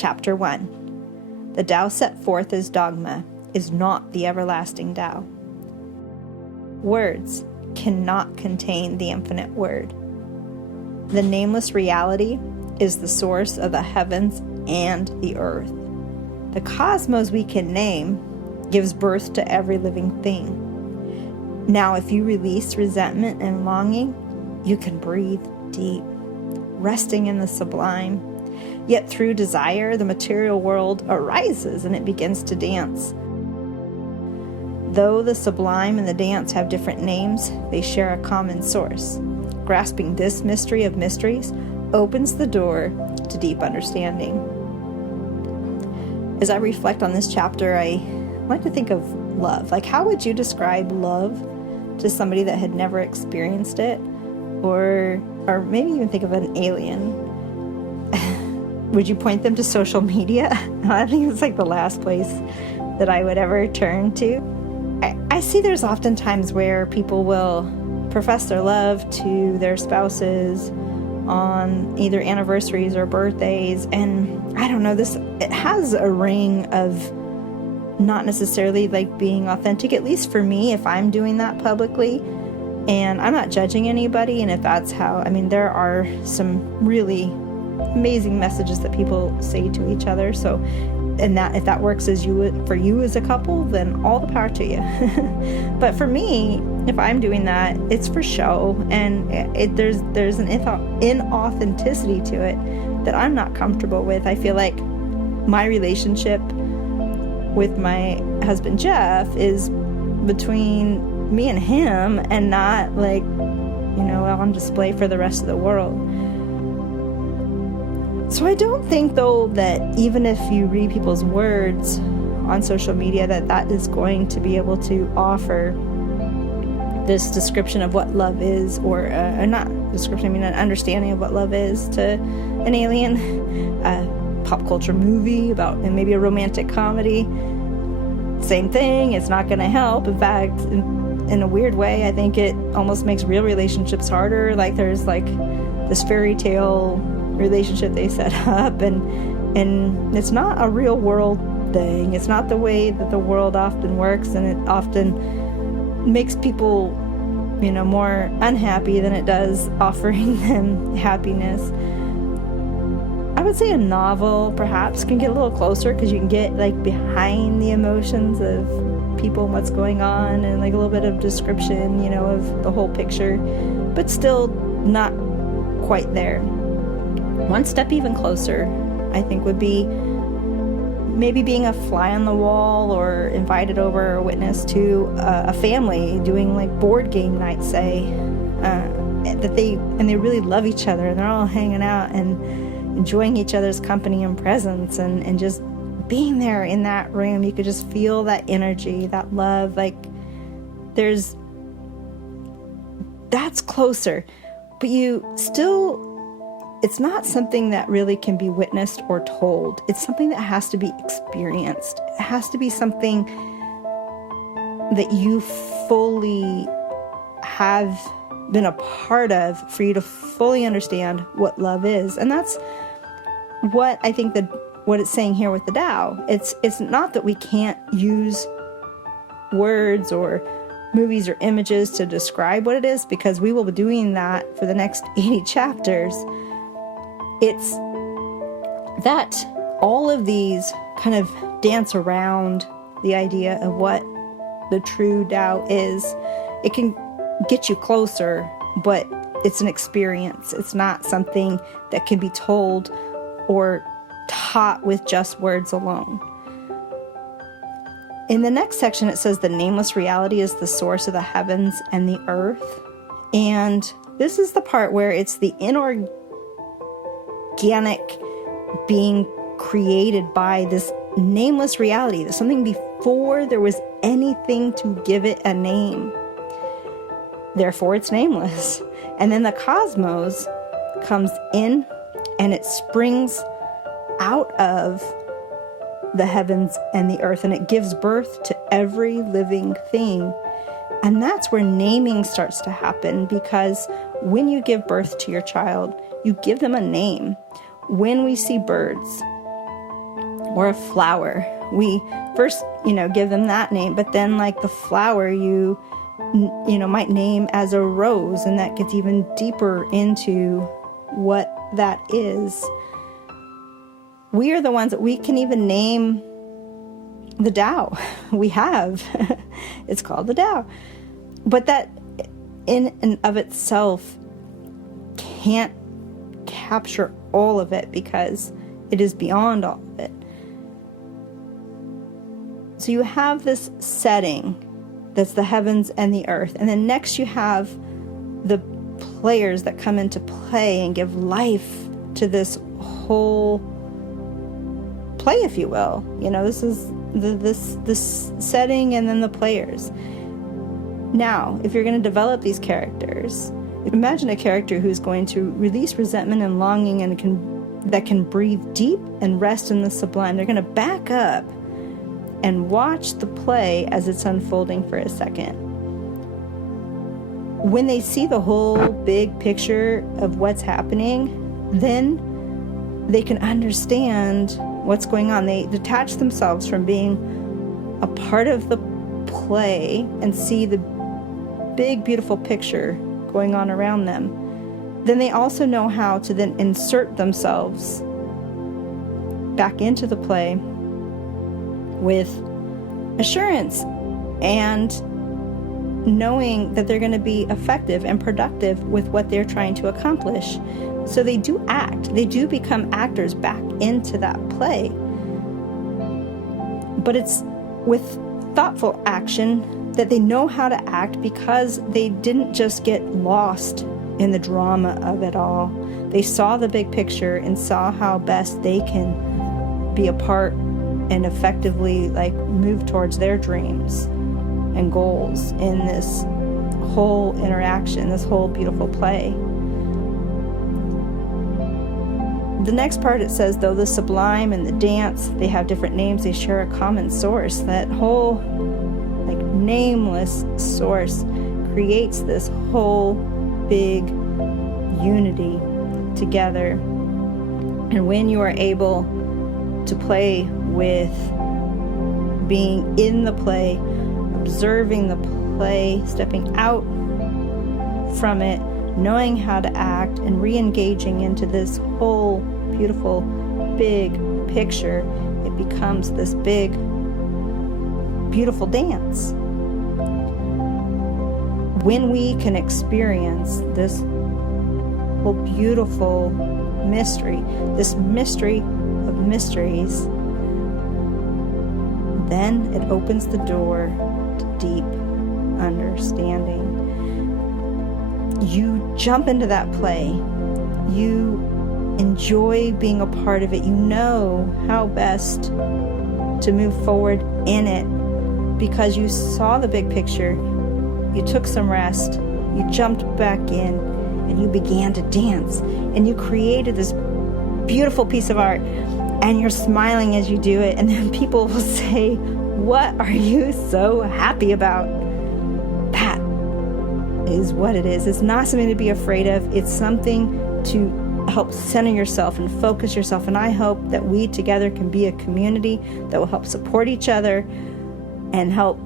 Chapter 1. The Tao set forth as dogma is not the everlasting Tao. Words cannot contain the infinite word. The nameless reality is the source of the heavens and the earth. The cosmos we can name gives birth to every living thing. Now, if you release resentment and longing, you can breathe deep, resting in the sublime. Yet through desire, the material world arises and it begins to dance. Though the sublime and the dance have different names, they share a common source. Grasping this mystery of mysteries opens the door to deep understanding. As I reflect on this chapter, I like to think of love. Like, how would you describe love to somebody that had never experienced it? Or maybe even think of an alien. Would you point them to social media? I think it's like the last place that I would ever turn to. I see there's often times where people will profess their love to their spouses on either anniversaries or birthdays, and I don't know, it has a ring of not necessarily like being authentic, at least for me, if I'm doing that publicly. And I'm not judging anybody, and if that's how, there are some really amazing messages that people say to each other. So, and that if that works for you as a couple, then all the power to you. But for me, if I'm doing that, it's for show, and there's an inauthenticity to it that I'm not comfortable with. I feel like my relationship with my husband Jeff is between me and him, and not like, on display for the rest of the world. So I don't think, though, that even if you read people's words on social media, that is going to be able to offer this description of what love is, or not description, an understanding of what love is to an alien. A pop culture movie about, and maybe a romantic comedy, same thing. It's not going to help. In fact, in a weird way, I think it almost makes real relationships harder. Like, there's like this fairy tale relationship they set up, and it's not a real world thing. It's not the way that the world often works, and it often makes people more unhappy than it does offering them happiness. I would say a novel perhaps can get a little closer, because you can get like behind the emotions of people and what's going on, and like a little bit of description of the whole picture, but still not quite there. One step even closer, I think, would be maybe being a fly on the wall, or invited over a witness to a family doing like board game night, say, that they really love each other, and they're all hanging out and enjoying each other's company and presence, and just being there in that room. You could just feel that energy, that love. Like, that's closer, but it's not something that really can be witnessed or told. It's something that has to be experienced. It has to be something that you fully have been a part of for you to fully understand what love is. And that's what I think what it's saying here with the Tao. It's not that we can't use words or movies or images to describe what it is, because we will be doing that for the next 80 chapters. It's that all of these kind of dance around the idea of what the true Tao is. It can get you closer, but it's an experience. It's not something that can be told or taught with just words alone. In the next section, it says the nameless reality is the source of the heavens and the earth. And this is the part where it's the inorganic being created by this nameless reality. There's something before there was anything to give it a name. Therefore, it's nameless. And then the cosmos comes in, and it springs out of the heavens and the earth, and it gives birth to every living thing. And that's where naming starts to happen, because when you give birth to your child, you give them a name. When we see birds, or a flower. We first, give them that name, but then like the flower you might name as a rose, and that gets even deeper into what that is. We are the ones that we can even name the Tao. We have. It's called the Tao. But that in and of itself can't capture all of it, because it is beyond all of it. So you have this setting that's the heavens and the earth. And then next you have the players that come into play and give life to this whole play, if you will. This is this setting and then the players. Now, if you're going to develop these characters, imagine a character who's going to release resentment and longing that can breathe deep and rest in the sublime. They're going to back up and watch the play as it's unfolding for a second. When they see the whole big picture of what's happening, then they can understand what's going on. They detach themselves from being a part of the play and see the big, beautiful picture going on around them. Then they also know how to then insert themselves back into the play with assurance and knowing that they're going to be effective and productive with what they're trying to accomplish. So they do act. They do become actors back into that play. But it's with thoughtful action that they know how to act, because they didn't just get lost in the drama of it all. They saw the big picture and saw how best they can be a part and effectively move towards their dreams and goals in this whole interaction, this whole beautiful play. The next part, it says, though the sublime and the dance, they have different names, they share a common source. That whole nameless source creates this whole big unity together. And when you are able to play with being in the play, observing the play, stepping out from it, knowing how to act, and re-engaging into this whole beautiful big picture, it becomes this big beautiful dance. When we can experience this whole beautiful mystery, this mystery of mysteries, then it opens the door to deep understanding. You jump into that play. You enjoy being a part of it. You know how best to move forward in it because you saw the big picture. You took some rest. You jumped back in and you began to dance. And you created this beautiful piece of art. And you're smiling as you do it. And then people will say, "What are you so happy about?" That is what it is. It's not something to be afraid of. It's something to help center yourself and focus yourself. And I hope that we together can be a community that will help support each other and help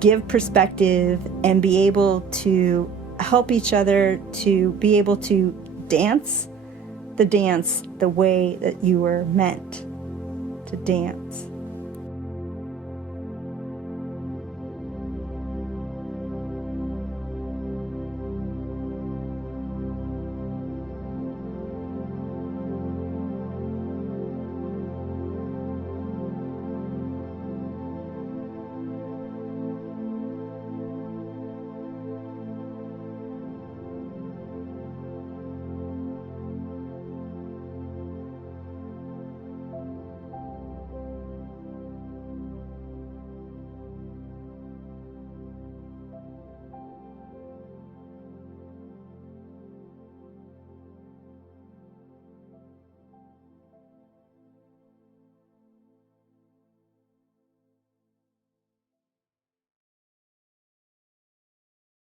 give perspective and be able to help each other to be able to dance the dance the way that you were meant to dance.